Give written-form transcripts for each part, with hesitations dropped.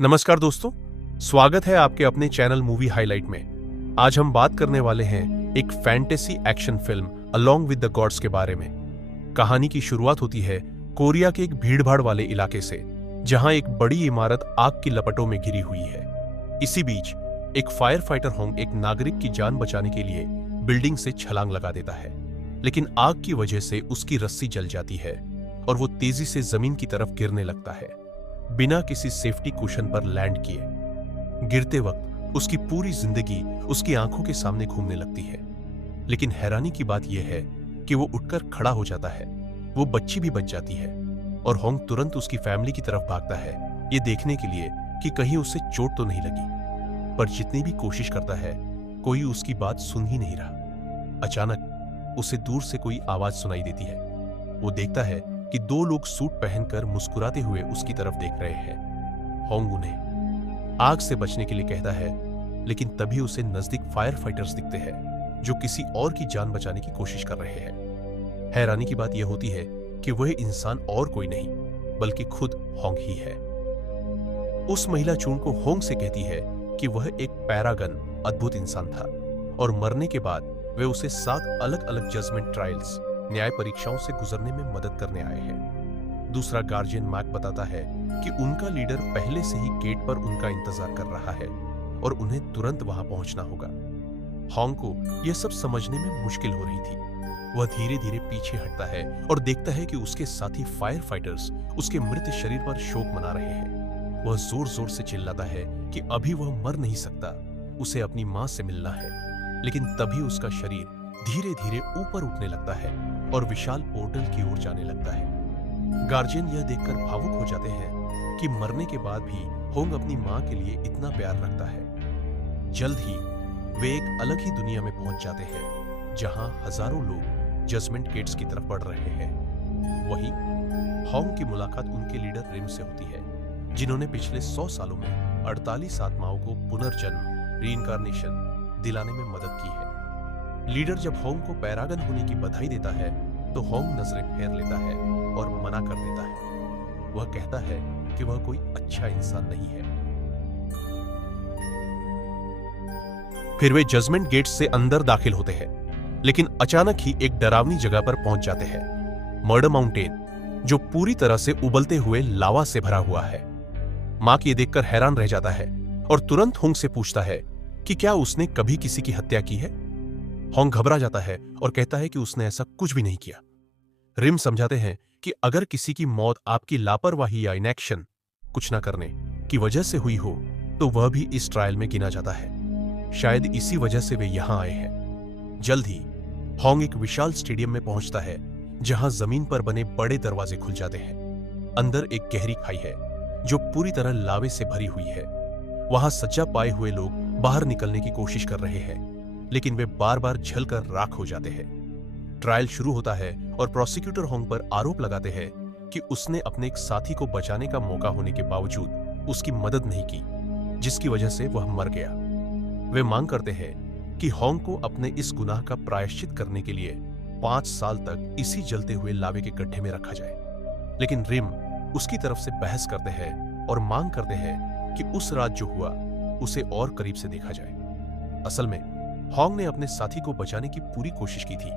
नमस्कार दोस्तों, स्वागत है आपके अपने चैनल मूवी हाइलाइट में। आज हम बात करने वाले हैं एक fantasy action film along with the gods के बारे में। कहानी की शुरुआत होती है कोरिया के एक भीड़भाड़ वाले इलाके से, जहां एक बड़ी इमारत आग की लपटों में घिरी हुई है। इसी बीच एक फायर फाइटर होंग एक नागरिक की जान बचाने के लिए बिल्डिंग से छलांग लगा देता है, लेकिन आग की वजह से उसकी रस्सी जल जाती है और वो तेजी से जमीन की तरफ गिरने लगता है, बिना किसी सेफ्टी कुशन पर लैंड किए। गिरते वक्त उसकी पूरी जिंदगी उसकी आंखों के सामने घूमने लगती है। लेकिन हैरानी की बात यह है कि वो उठकर खड़ा हो जाता है, वो बच्ची भी बच जाती है और होंग तुरंत उसकी फैमिली की तरफ भागता है, ये देखने के लिए कि कहीं उसे चोट तो नहीं लगी। पर जितनी भी कोशिश करता है, कोई उसकी बात सुन ही नहीं रहा। अचानक उसे दूर से कोई आवाज सुनाई देती है। वो देखता है कि दो लोग सूट पहनकर मुस्कुराते हुए उसकी तरफ देख रहे हैं। होंग उन्हें आग से बचने के लिए कहता है, लेकिन तभी उसे नजदीक फायर फाइटर्स दिखते हैं जो किसी और की जान बचाने की कोशिश कर रहे हैं। हैरानी की बात यह होती है कि वह इंसान और कोई नहीं बल्कि खुद होंग ही है। उस महिला चून को होंग से कहती है कि वह एक पैरागन अद्भुत इंसान था और मरने के बाद वे उसे 7 अलग अलग जजमेंट ट्रायल्स न्याय परीक्षाओं से गुजरने में मदद करने आए हैं। दूसरा गार्जियन मैक बताता है कि उनका लीडर पहले से ही गेट पर उनका इंतजार कर रहा है और उन्हें तुरंत वहां पहुंचना होगा। होंग को यह सब समझने में मुश्किल हो रही थी। वह धीरे धीरे पीछे हटता है और देखता है कि उसके साथी फायर फाइटर्स उसके मृत शरीर पर शोक मना रहे हैं। वह जोर जोर से चिल्लाता है कि अभी वह मर नहीं सकता, उसे अपनी मां से मिलना है। लेकिन तभी उसका शरीर धीरे धीरे ऊपर उठने लगता है और विशाल पोर्टल की ओर जाने लगता है। गार्जियन यह देखकर भावुक हो जाते हैं कि मरने के बाद भी होंग अपनी मां के लिए इतना प्यार रखता है। जल्द ही वे एक अलग ही दुनिया में पहुंच जाते हैं, जहां हजारों लोग जजमेंट गेट्स की तरफ बढ़ रहे हैं। वहीं होंग की मुलाकात उनके लीडर रिम से होती है, जिन्होंने पिछले 100 सालों में 48 आत्माओं को पुनर्जन्म रीइंकार्नेशन दिलाने में मदद की है। लीडर जब होंग को पैरागन होने की बधाई देता है तो होंग नजरें फेर लेता है और मना कर देता है। वह कहता है कि वह कोई अच्छा इंसान नहीं है। फिर वे जजमेंट गेट्स से अंदर दाखिल होते हैं, लेकिन अचानक ही एक डरावनी जगह पर पहुंच जाते हैं, मर्डर माउंटेन, जो पूरी तरह से उबलते हुए लावा से भरा हुआ है। मार्क ये देखकर हैरान रह जाता है और तुरंत होंग से पूछता है कि क्या उसने कभी किसी की हत्या की है। होंग घबरा जाता है और कहता है कि उसने ऐसा कुछ भी नहीं किया। रिम समझाते हैं कि अगर किसी की मौत आपकी लापरवाही या इनएक्शन, कुछ ना करने की वजह से हुई हो, तो वह भी इस ट्रायल में गिना जाता है। शायद इसी वजह से वे यहां आए हैं। जल्द ही होंग एक विशाल स्टेडियम में पहुंचता है, जहां जमीन पर बने बड़े दरवाजे खुल जाते हैं। अंदर एक गहरी खाई है जो पूरी तरह लावे से भरी हुई है। वहां सज्जा पाए हुए लोग बाहर निकलने की कोशिश कर रहे हैं, लेकिन वे बार बार जलकर राख हो जाते हैं। ट्रायल शुरू होता है और प्रोसिक्यूटर होंग पर आरोप लगाते हैं कि उसने अपने एक साथी को बचाने का मौका होने के बावजूद उसकी मदद नहीं की, जिसकी वजह से वह मर गया। वे मांग करते हैं कि होंग को अपने इस गुनाह का प्रायश्चित करने के लिए 5 साल तक इसी जलते हुए लावे के गड्ढे में रखा जाए। लेकिन रिम उसकी तरफ से बहस करते हैं और मांग करते हैं कि उस रात जो हुआ उसे और करीब से देखा जाए। असल में होंग ने अपने साथी को बचाने की पूरी कोशिश की थी,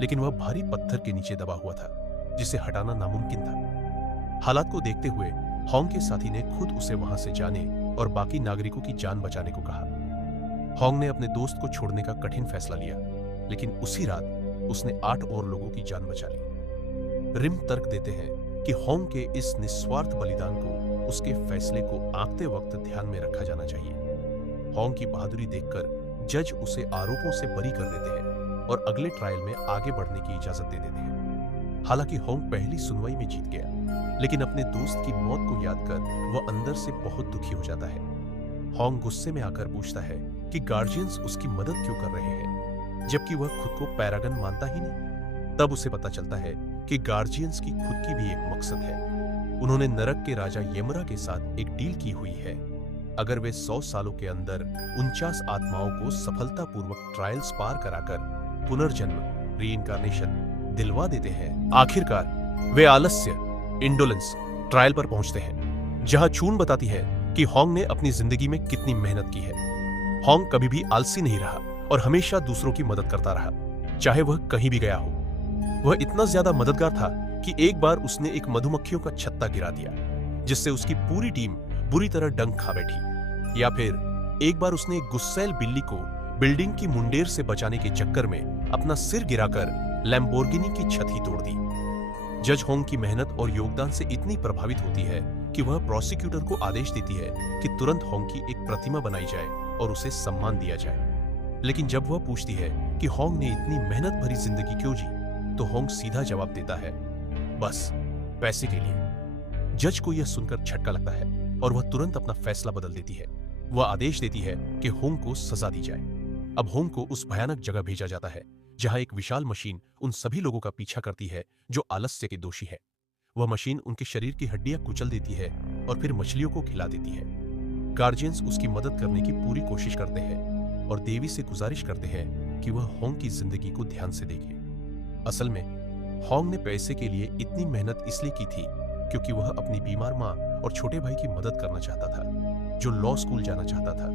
लेकिन वह भारी पत्थर के नीचे दबा हुआ था, जिसे हटाना नामुमकिन था। हालात को देखते हुए होंग के साथी ने खुद उसे वहां से जाने और बाकी नागरिकों की जान बचाने को कहा। होंग ने अपने दोस्त को छोड़ने का कठिन फैसला लिया, लेकिन उसी रात उसने 8 और लोगों की जान बचा ली। रिम तर्क देते हैं कि होंग के इस निस्वार्थ बलिदान को उसके फैसले को आंकते वक्त ध्यान में रखा जाना चाहिए। होंग की बहादुरी देखकर जज उसे आरोपों से बरी कर देते हैं और अगले ट्रायल में आगे बढ़ने की इजाजत दे देते हैं। हालांकि होंग पहली सुनवाई में जीत गया, लेकिन अपने दोस्त की मौत को याद कर वह अंदर से बहुत दुखी हो जाता है। होंग गुस्से में आकर पूछता है कि गार्जियंस उसकी मदद क्यों कर रहे हैं, जबकि वह खुद को पैरागन मानता ही नहीं। तब उसे पता चलता है कि गार्जियंस की खुद की भी एक मकसद है। उन्होंने नरक के राजा यमरा के साथ एक डील की हुई है। अगर वे 100 सालों के अंदर 49 आत्माओं को सफलतापूर्वक ट्रायल्स पार कराकर पुनर्जन्म रीइंकार्नेशन दिलवा देते हैं, आखिरकार वे आलस्य इंडोलेंस ट्रायल पर पहुंचते हैं, जहां चून बताती है कि होंग ने अपनी जिंदगी में कितनी मेहनत की है। होंग कभी भी आलसी नहीं रहा और हमेशा दूसरों की मदद करता रहा, चाहे वह कहीं भी गया हो। वह इतना ज्यादा मददगार था कि एक बार उसने एक मधुमक्खियों का छत्ता गिरा दिया, जिससे उसकी पूरी टीम बुरी तरह डंक खा बैठी। या फिर एक बार उसने एक गुस्सैल बिल्ली को बिल्डिंग की मुंडेर से बचाने के चक्कर में अपना सिर गिराकर लैम्बोर्गिनी की छत ही तोड़ दी। जज होंग की मेहनत और योगदान से इतनी प्रभावित होती है कि वह प्रोसिक्यूटर को आदेश देती है कि तुरंत होंग की एक प्रतिमा बनाई जाए और उसे सम्मान दिया जाए। लेकिन जब वह पूछती है कि होंग ने इतनी मेहनत भरी जिंदगी क्यों जी, तो होंग सीधा जवाब देता है, बस पैसे के लिए। जज को यह सुनकर झटका लगता है और वह तुरंत अपना फैसला बदल देती है। वह आदेश देती है कि होंग को सजा दी जाए। अब होंग को उस भयानक जगह भेजा जाता है जहां एक विशाल मशीन उन सभी लोगों का पीछा करती है जो आलस्य के दोषी है। वह मशीन उनके शरीर की हड्डियां कुचल देती है और फिर मछलियों को खिला देती है। गार्जियंस उसकी मदद करने की पूरी कोशिश करते हैं और देवी से गुजारिश करते हैं कि वह होंग की जिंदगी को ध्यान से देखे। असल में होंग ने पैसे के लिए इतनी मेहनत इसलिए की थी क्योंकि वह अपनी बीमार माँ और छोटे भाई की मदद करना चाहता था, जो लॉ स्कूल जाना चाहता था।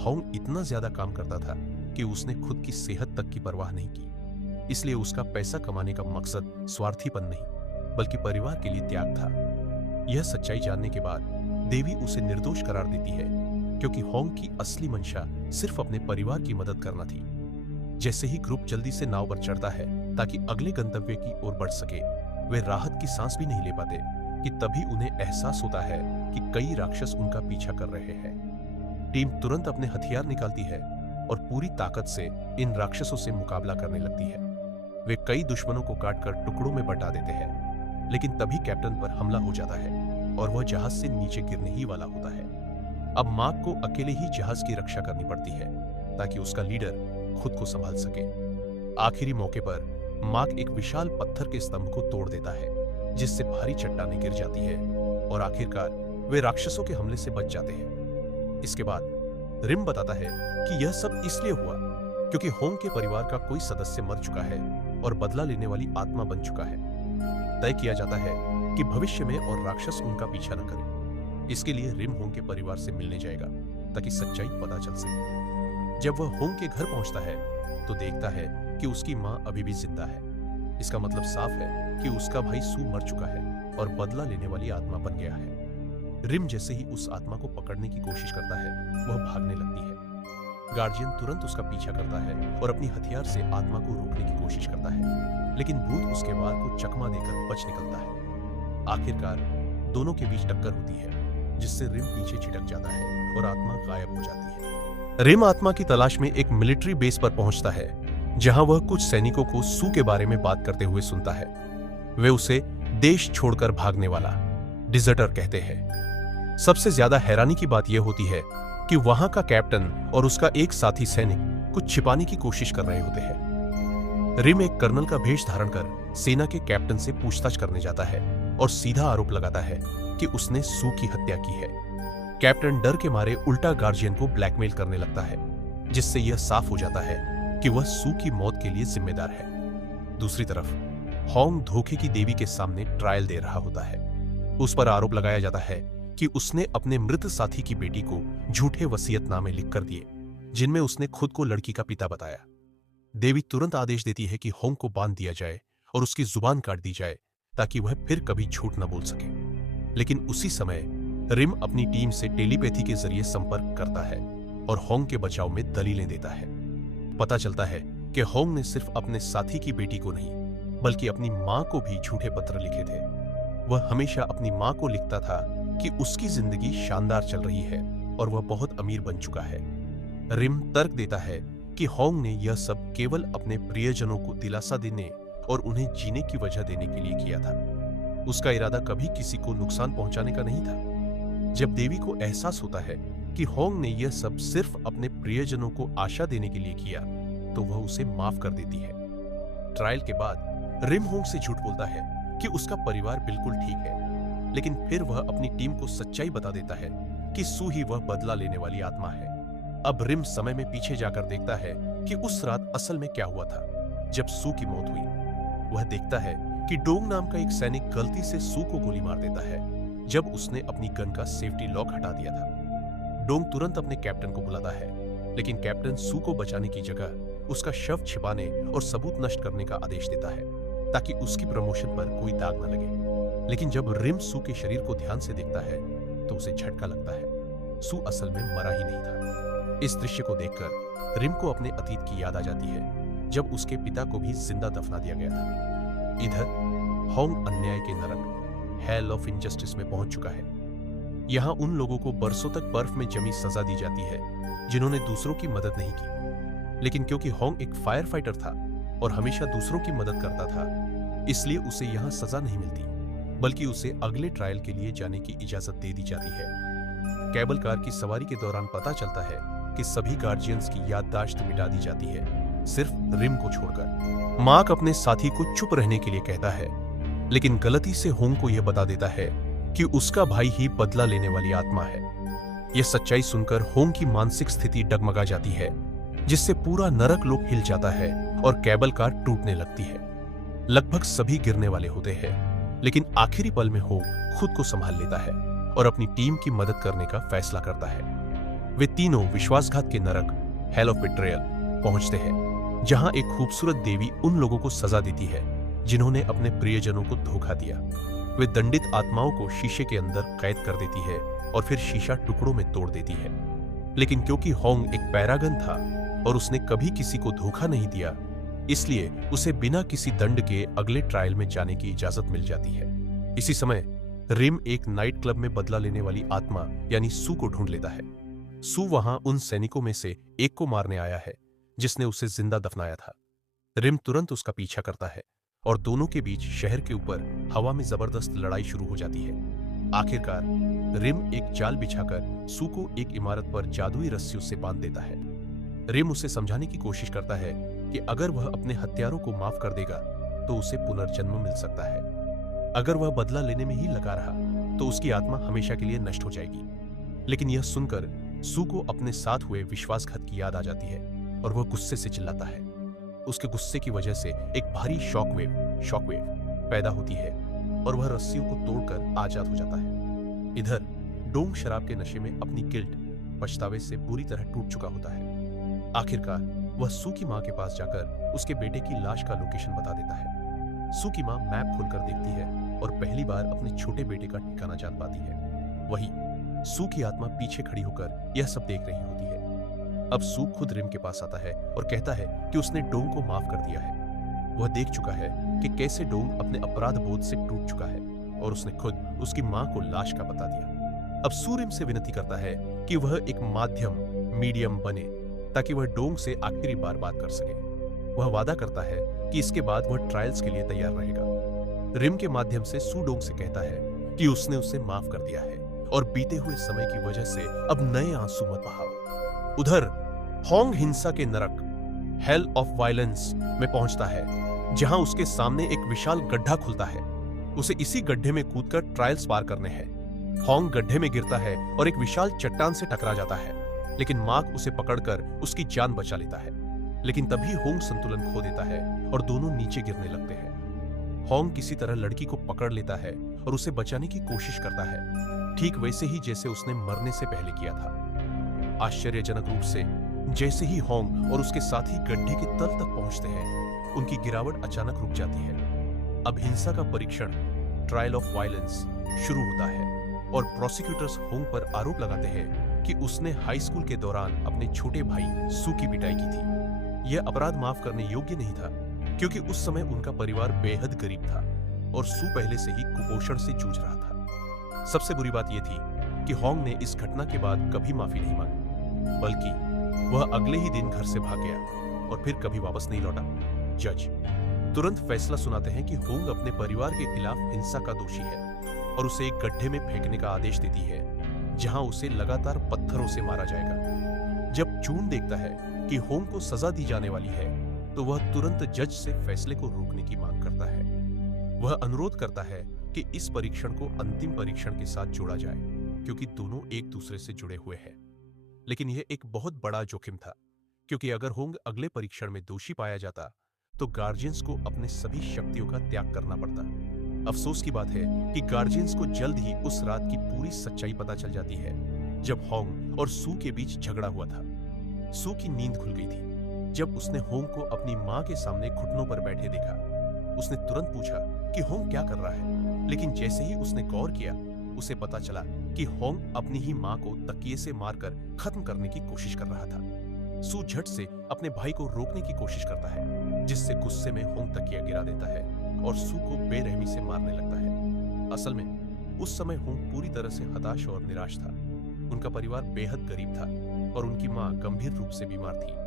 होंग इतना ज्यादा काम करता था कि उसने खुद की सेहत तक की परवाह नहीं की। इसलिए उसका पैसा कमाने का मकसद स्वार्थीपन नहीं, बल्कि परिवार के लिए त्याग था। यह सच्चाई जानने के बाद देवी उसे निर्दोष करार देती है, क्योंकि होंग की असली मंशा सिर्फ अपने परिवार की मदद करना थी। जैसे ही ग्रुप जल्दी से नाव पर चढ़ता है ताकि अगले गंतव्य की ओर बढ़ सके, वे राहत की सांस भी नहीं ले पाते कि तभी उन्हें एहसास होता है कि कई राक्षस उनका पीछा कर रहे हैं। टीम तुरंत अपने हथियार निकालती है और पूरी ताकत से इन राक्षसों से मुकाबला करने लगती है। वे कई दुश्मनों को काटकर टुकड़ों में बंटा देते हैं, लेकिन तभी कैप्टन पर हमला हो जाता है और वह जहाज से नीचे गिरने ही वाला होता है। अब मार्क को अकेले ही जहाज की रक्षा करनी पड़ती है ताकि उसका लीडर खुद को संभाल सके। आखिरी मौके पर मार्क एक विशाल पत्थर के स्तंभ को तोड़ देता है, जिससे भारी चट्टानें गिर जाती है और आखिरकार वे राक्षसों के हमले से बच जाते हैं। इसके बाद रिम बताता है कि यह सब इसलिए हुआ क्योंकि होंग के परिवार का कोई सदस्य मर चुका है और बदला लेने वाली आत्मा बन चुका है। तय किया जाता है कि भविष्य में और राक्षस उनका पीछा न करें। इसके लिए रिम होंग के परिवार से मिलने जाएगा ताकि सच्चाई पता चल सके। जब वह होंग के घर पहुंचता है तो देखता है कि उसकी मां अभी भी जिंदा है। इसका मतलब साफ है कि उसका भाई सू मर चुका है और बदला लेने वाली आत्मा बन गया है। रिम जैसे ही उस आत्मा को पकड़ने की कोशिश करता है, वह भागने लगती है। गार्जियन तुरंत उसका पीछा करता है और अपनी हथियार से आत्मा को रोकने की कोशिश करता है, लेकिन भूत उसके वार को चकमा देकर बच निकलता है। आखिरकार दोनों के बीच टक्कर होती है, जिससे रिम पीछे छिटक जाता है और आत्मा गायब हो जाती है। रिम आत्मा की तलाश में एक मिलिट्री बेस पर पहुंचता है, जहां वह कुछ सैनिकों को सू के बारे में बात करते हुए सुनता है। वे उसे देश छोड़कर भागने वाला डिजर्टर कहते हैं। सबसे ज्यादा हैरानी की बात यह होती है कि वहां का कैप्टन और उसका एक साथी सैनिक कुछ छिपाने की कोशिश कर रहे होते हैं। रिम एक कर्नल का भेष धारण कर सेना के कैप्टन से पूछताछ करने जाता है और सीधा आरोप लगाता है कि उसने सू की हत्या की है। कैप्टन डर के मारे उल्टा गार्जियन को ब्लैकमेल करने लगता है, जिससे यह साफ हो जाता है कि वह सू की मौत के लिए जिम्मेदार है। दूसरी तरफ होंग धोखे की देवी के सामने ट्रायल दे रहा होता है। उस पर आरोप लगाया जाता है कि उसने अपने मृत साथी की बेटी को झूठे वसीयतनामे लिखकर दिए, जिनमें उसने खुद को लड़की का पिता बताया। देवी तुरंत आदेश देती है कि होंग को बांध दिया जाए और उसकी जुबान काट दी जाए ताकि वह फिर कभी झूठ न बोल सके। लेकिन उसी समय रिम अपनी टीम से टेलीपैथी के जरिए संपर्क करता है और होंग के बचाव में दलीलें देता है। पता चलता है कि होंग ने सिर्फ अपने साथी की बेटी को नहीं, बल्कि अपनी मां को भी झूठे पत्र लिखे थे। वह हमेशा अपनी मां को लिखता था कि उसकी जिंदगी शानदार चल रही है और वह बहुत अमीर बन चुका है। रिम तर्क देता है कि होंग ने यह सब केवल अपने प्रियजनों को दिलासा देने और उन्हें जीने की वजह देने के लिए किया था। उसका इरादा कभी किसी को नुकसान पहुंचाने का नहीं था। जब देवी को एहसास होता है कि होंग ने यह सब सिर्फ अपने प्रियजनों को आशा देने के लिए किया, तो वह उसे माफ कर देती है। ट्रायल के बाद रिम होंग से झूठ बोलता है कि उसका परिवार बिल्कुल ठीक है, लेकिन फिर वह अपनी टीम को सच्चाई बता देता है कि सू ही वह बदला लेने वाली आत्मा है। अब रिम समय में पीछे जाकर देखता है कि उस रात असल में क्या हुआ था। जब सू की मौत हुई, वह देखता है कि डोंग नाम का एक सैनिक गलती से सू को गोली मार देता है, जब उसने अपनी गन का सेफ्टी लॉक हटा दिया था। डोंग तुरंत अपने कैप्टन को बुलाता है, लेकिन कैप्टन सू को बचाने की जगह उसका शव छिपाने और सबूत नष्ट करने का आदेश देता है ताकि उसकी प्रमोशन पर कोई दाग न लगे। लेकिन जब रिम सू के शरीर को ध्यान से देखता है तो उसे झटका लगता है। सू असल में मरा ही नहीं था। इस दृश्य को देखकर रिम को अपने अतीत की याद आ जाती है, जब उसके पिता को भी जिंदा दफना दिया गया था। इधर होंग अन्याय के नरक हेल ऑफ इनजस्टिस में पहुंच चुका है। यहां उन लोगों को बरसों तक बर्फ में जमी सजा दी जाती है जिन्होंने दूसरों की मदद नहीं की। लेकिन क्योंकि होंग एक फायर फाइटर था और हमेशा दूसरों की मदद करता था, इसलिए उसे यहां सजा नहीं मिलती, बल्कि उसे अगले ट्रायल के लिए जाने की इजाजत दे दी जाती है। केबल कार की सवारी के दौरान पता चलता है कि सभी गार्जियंस की याददाश्त मिटा दी जाती है, सिर्फ रिम को छोड़कर। मार्क अपने साथी को चुप रहने के लिए कहता है, लेकिन गलती से होंग को यह बता देता है कि उसका भाई ही बदला लेने वाली आत्मा है। यह सच्चाई सुनकर होंग की मानसिक स्थिति डगमगा जाती है, जिससे पूरा नरक लोक हिल जाता है और केबल कार टूटने लगती है। लगभग सभी गिरने वाले होते हैं, लेकिन आखिरी पल में होंग खुद को संभाल लेता है और अपनी टीम की मदद करने का फैसला करता है। वे तीनों विश्वासघात के नरक हेल ऑफ बिट्रेयल पहुंचते हैं, जहां एक खूबसूरत देवी उन लोगों को सजा देती है जिन्होंने अपने प्रियजनों को धोखा दिया। वे दंडित आत्माओं को शीशे के अंदर कैद कर देती है और फिर शीशा टुकड़ों में तोड़ देती है। लेकिन क्योंकि होंग एक पैरागन था और उसने कभी किसी को धोखा नहीं दिया, इसलिए उसे बिना किसी दंड के अगले ट्रायल में जाने की इजाजत मिल जाती है। इसी समय रिम एक नाइट क्लब में बदला लेने वाली आत्मा यानी सू को ढूंढ लेता है। सू वहां उन सैनिकों में से एक को मारने आया है जिसने उसे जिंदा दफनाया था। रिम तुरंत उसका पीछा करता है और दोनों के बीच शहर के ऊपर हवा में जबरदस्त लड़ाई शुरू हो जाती है। आखिरकार रिम एक जाल बिछाकर सू को एक इमारत पर जादुई रस्सियों से बांध देता है। रिम उसे समझाने की कोशिश करता है कि अगर वह अपने हत्यारों को माफ कर देगा तो उसे पुनर्जन्म मिल सकता है। अगर वह बदला लेने में ही लगा रहा तो उसकी आत्मा हमेशा के लिए नष्ट हो जाएगी। लेकिन यह सुनकर सू को अपने साथ हुए विश्वासघात की याद आ जाती है और वह गुस्से से चिल्लाता है। उसके गुस्से की वजह से एक भारी शॉकवेव पैदा होती है और वह रस्सियों को तोड़कर आजाद हो जाता है। इधर डोंग शराब के नशे में अपनी गिल्ट पछतावे से बुरी तरह टूट चुका होता है। आखिरकार वह सू की मां के पास जाकर उसके बेटे की लाश का लोकेशन बता देता है। सू की मां मैप खोलकर देखती है और पहली बार अपने छोटे बेटे का ठिकाना जान पाती है। वहीं सू की आत्मा पीछे खड़ी होकर यह सब देख रही होती है। अब सू खुद रिम के पास आता है और कहता है कि उसने डोंग को माफ कर दिया है। वह देख चुका है कि कैसे डोंग अपने अपराध बोध से टूट चुका है और उसने खुद उसकी मां को लाश का बता दिया। अब सू रिम से विनती करता है कि वह एक मीडियम बने ताकि वह डोंग से आखिरी बार बात कर सके। वह वादा करता है कि इसके बाद वह ट्रायल्स के लिए तैयार रहेगा। रिम के माध्यम से सू डोंग से कहता है कि उसने उसे माफ कर दिया है और बीते हुए समय की वजह से अब नए आंसू मत बहाओ। उधर होंग हिंसा के नरक हेल ऑफ वायलेंस में पहुंचता है, जहां उसके सामने एक विशाल गड्ढा खुलता है। उसे इसी गड्ढे में कूदकर ट्रायल्स पार करने हैं। होंग गड्ढे में गिरता है और एक विशाल चट्टान से टकरा जाता है, लेकिन मार्क उसे पकड़कर उसकी जान बचा लेता है। लेकिन तभी होंग संतुलन खो देता है और दोनों नीचे गिरने लगते हैं। होंग किसी तरह लड़की को पकड़ लेता है और उसे बचाने की कोशिश करता है, ठीक वैसे ही जैसे उसने मरने से पहले किया था। आश्चर्यजनक रूप से जैसे ही होंग और उसके साथी गड्ढे के तल तक पहुंचते हैं, उनकी गिरावट अचानक रुक जाती है। अब हिंसा का परीक्षण ट्रायल ऑफ वायलेंस शुरू होता है और प्रोसिक्यूटर्स होंग पर आरोप लगाते हैं कि उसने हाई स्कूल के दौरान अपने छोटे भाई सू की पिटाई की थी। यह अपराध माफ करने योग्य नहीं था, क्योंकि उस समय उनका परिवार बेहद गरीब था और सू पहले से ही कुपोषण से जूझ रहा था। सबसे बुरी बात यह थी कि होंग ने इस घटना के बाद कभी माफी नहीं मांगी, बल्कि वह अगले ही दिन घर से भाग गया और फिर कभी वापस नहीं लौटा। जज तुरंत फैसला सुनाते हैं कि होंग अपने परिवार के खिलाफ हिंसा का दोषी है और उसे एक गड्ढे में फेंकने का आदेश देती है, जहां उसे लगातार पत्थरों से मारा जाएगा। जब चून देखता है कि होंग को सजा दी जाने वाली है, तो वह तुरंत जज से फैसले को रोकने की मांग करता है। वह अनुरोध करता है कि इस परीक्षण को अंतिम परीक्षण के साथ जोड़ा जाए, क्योंकि दोनों एक दूसरे से जुड़े हुए हैं। लेकिन यह एक बहुत बड़ा जोखिम था, क्योंकि अगर होंग अगले परीक्षण में दोषी पाया जाता तो गार्जियंस को अपने सभी शक्तियों का त्याग करना पड़ता। अफसोस की बात है कि गार्जियंस को जल्द ही उस रात की पूरी सच्चाई पता चल जाती है, जब होंग और सू के बीच झगड़ा हुआ था। सू की नींद खुल गई थी जब उसने होंग को अपनी मां के सामने घुटनों पर बैठे देखा। उसने तुरंत पूछा कि होंग क्या कर रहा है, लेकिन जैसे ही उसने गौर किया, उसे पता चला कि होंग अपनी ही मां को तकिए से मारकर खत्म करने की कोशिश कर रहा था। सू झट से अपने भाई को रोकने की कोशिश करता है, जिससे गुस्से में होंग तकिया गिरा देता है और सू को बेरहमी से मारने लगता है। असल में उस समय होंग पूरी तरह से हताश और निराश था। उनका परिवार बेहद गरीब था और उनकी मां गंभीर रूप से बीमार थी।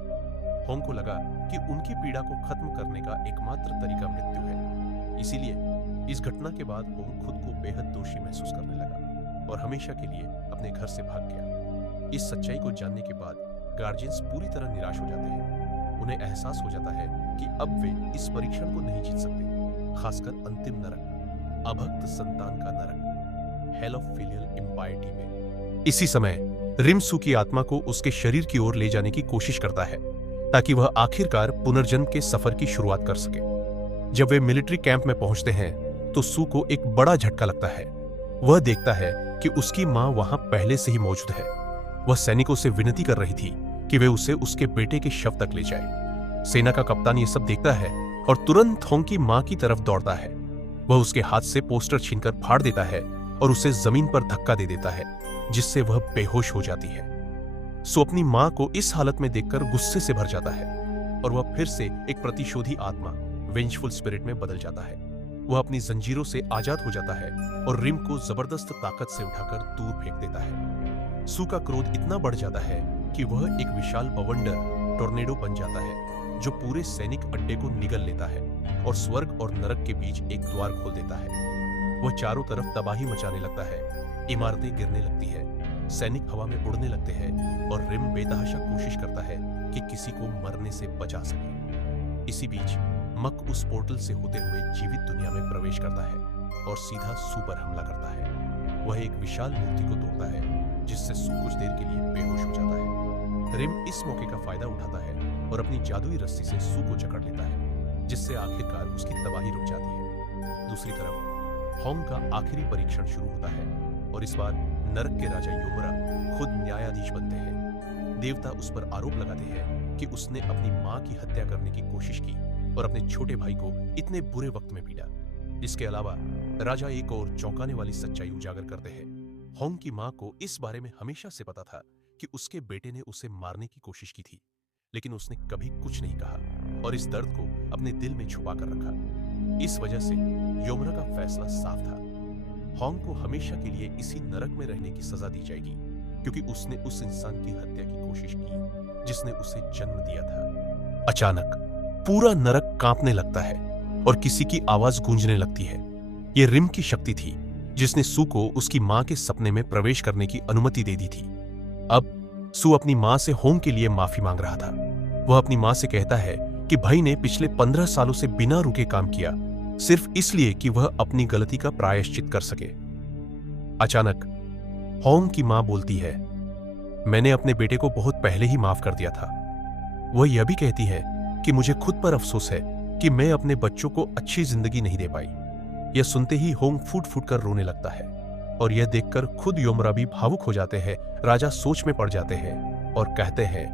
होंग को लगा कि उनकी पीड़ा को खत्म करने का एकमात्र तरीका मृत्यु है। इसीलिए इस घटना के बाद होंग खुद को बेहद दोषी महसूस करने लगा और हमेशा के लिए अपने घर से भाग गया। इस सच्चाई को जानने के बाद गार्जियंस पूरी तरह निराश हो जाते हैं। उन्हें एहसास हो जाता है कि अब वे इस परीक्षण को नहीं जीत सकते, खासकर अंतिम नरक, अभक्त संतान का नरक, हेल ऑफ फिलियल इंपायटी में। इसी समय रिम सू की आत्मा को उसके शरीर की ओर ले जाने की कोशिश करता है ताकि वह आखिरकार पुनर्जन्म के सफर की शुरुआत कर सके। जब वे मिलिट्री कैंप में पहुंचते हैं तो सू को एक बड़ा झटका लगता है। वह देखता है कि उसकी मां वहां पहले से ही मौजूद है। वह सैनिकों से विनती कर रही थी कि वे उसे उसके बेटे के शव तक ले जाएं। सेना का कप्तान ये सब देखता है और तुरंत होंग की मां की तरफ दौड़ता है। वह उसके हाथ से पोस्टर छीनकर फाड़ देता है और उसे जमीन पर धक्का दे देता है, जिससे वह बेहोश हो जाती है। सो अपनी मां को इस हालत में देखकर गुस्से से भर जाता है और वह फिर से एक प्रतिशोधी आत्मा, वेंजफुल स्पिरिट में बदल जाता है। वह अपनी जंजीरों से आजाद हो जाता है और रिम को जबरदस्त ताकत से उठाकर दूर फेंक देता है। सू का क्रोध इतना बढ़ जाता है कि वह एक विशाल बवंडर, टोर्नेडो बन जाता है, जो पूरे सैनिक अड्डे को निगल लेता है और स्वर्ग और नरक के बीच एक द्वार खोल देता है। वह चारों तरफ तबाही मचाने लगता है, इमारतें गिरने लगती है, सैनिक हवा में उड़ने लगते हैं और रिम बेतहाशा कोशिश करता है कि किसी को मरने से बचा सके। इसी बीच मक उस पोर्टल से होते हुए जीवित दुनिया में प्रवेश करता है और सीधा सू पर हमला करता है। वह एक विशाल मूर्ति को तोड़ता है, जिससे सू कुछ देर के लिए बेहोश हो जाता है। रिम इस मौके का फायदा उठाता है और अपनी जादुई रस्सी से सू को जकड़ लेता है, जिससे आखिरकार उसकी तबाही रुक जाती है। दूसरी तरफ होंग का आखिरी परीक्षण शुरू होता है और इस बार नरक के राजा योमरा खुद न्यायाधीश बनते हैं। देवता उस पर आरोप लगाते हैं कि उसने अपनी मां की हत्या करने की कोशिश की और अपने छोटे भाई को इतने बुरे वक्त में पीटा। इसके अलावा राजा एक और चौंकाने वाली सच्चाई उजागर करते हैं। होंग की मां को इस बारे में हमेशा से पता था कि उसके बेटे ने उसे मारने की कोशिश की थी, लेकिन उसने कभी कुछ नहीं कहा और इस दर्द को अपने दिल में छुपा कर रखा। इस वजह से योमरा का फैसला साफ था। होंग को हमेशा के लिए इसी नरक में रहने की सजा दी जाएगी, क्योंकि उसने उस इंसान की हत्या की कोशिश की जिसने उसे जन्म दिया था। अचानक पूरा नरक कांपने लगता है और किसी की आवाज गूंजने लगती है। यह रिम की शक्ति थी, जिसने सू को उसकी मां के सपने में प्रवेश करने की अनुमति दे दी थी। अब सू अपनी मां से होंग के लिए माफी मांग रहा था। वह अपनी मां से कहता है कि भाई ने पिछले 15 सालों से बिना रुके काम किया, सिर्फ इसलिए कि वह अपनी गलती का प्रायश्चित कर सके। अचानक होंग की मां बोलती है, मैंने अपने बेटे को बहुत पहले ही माफ कर दिया था। वह यह भी कहती है कि मुझे खुद पर अफसोस है कि मैं अपने बच्चों को अच्छी जिंदगी नहीं दे पाई। यह सुनते ही होंग फूट फूट कर रोने लगता है और यह देखकर खुद योमरा भी भावुक हो जाते हैं। राजा सोच में पड़ जाते हैं और कहते हैं,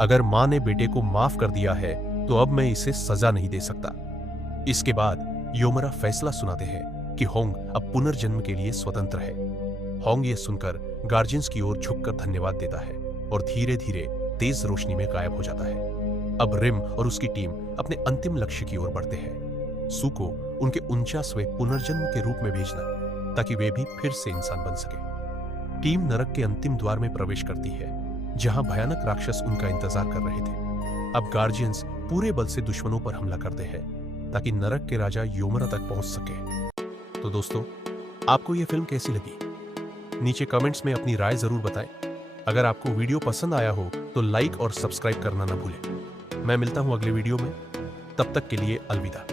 अगर मां ने बेटे को माफ कर दिया है तो अब मैं इसे सजा नहीं दे सकता। इसके बाद योमरा फैसला सुनाते हैं कि होंग अब पुनर्जन्म के लिए स्वतंत्र है। होंग यह सुनकर गार्जियंस की ओर झुककर धन्यवाद देता है और धीरे धीरे तेज रोशनी में गायब हो जाता है। अब रिम और उसकी टीम अपने अंतिम लक्ष्य की ओर बढ़ते हैं, सू को उनके 49वें पुनर्जन्म के रूप में भेजना, ताकि वे भी फिर से इंसान बन सके। टीम नरक के अंतिम द्वार में प्रवेश करती है, जहां भयानक राक्षस उनका इंतजार कर रहे थे। अब गार्जियंस पूरे बल से दुश्मनों पर हमला करते हैं, ताकि नरक के राजा योमरा तक पहुंच सके। तो दोस्तों, आपको यह फिल्म कैसी लगी? नीचे कमेंट्स में अपनी राय जरूर बताएं। अगर आपको वीडियो पसंद आया हो तो लाइक और सब्सक्राइब करना ना भूलें। मैं मिलता हूं अगले वीडियो में, तब तक के लिए अलविदा।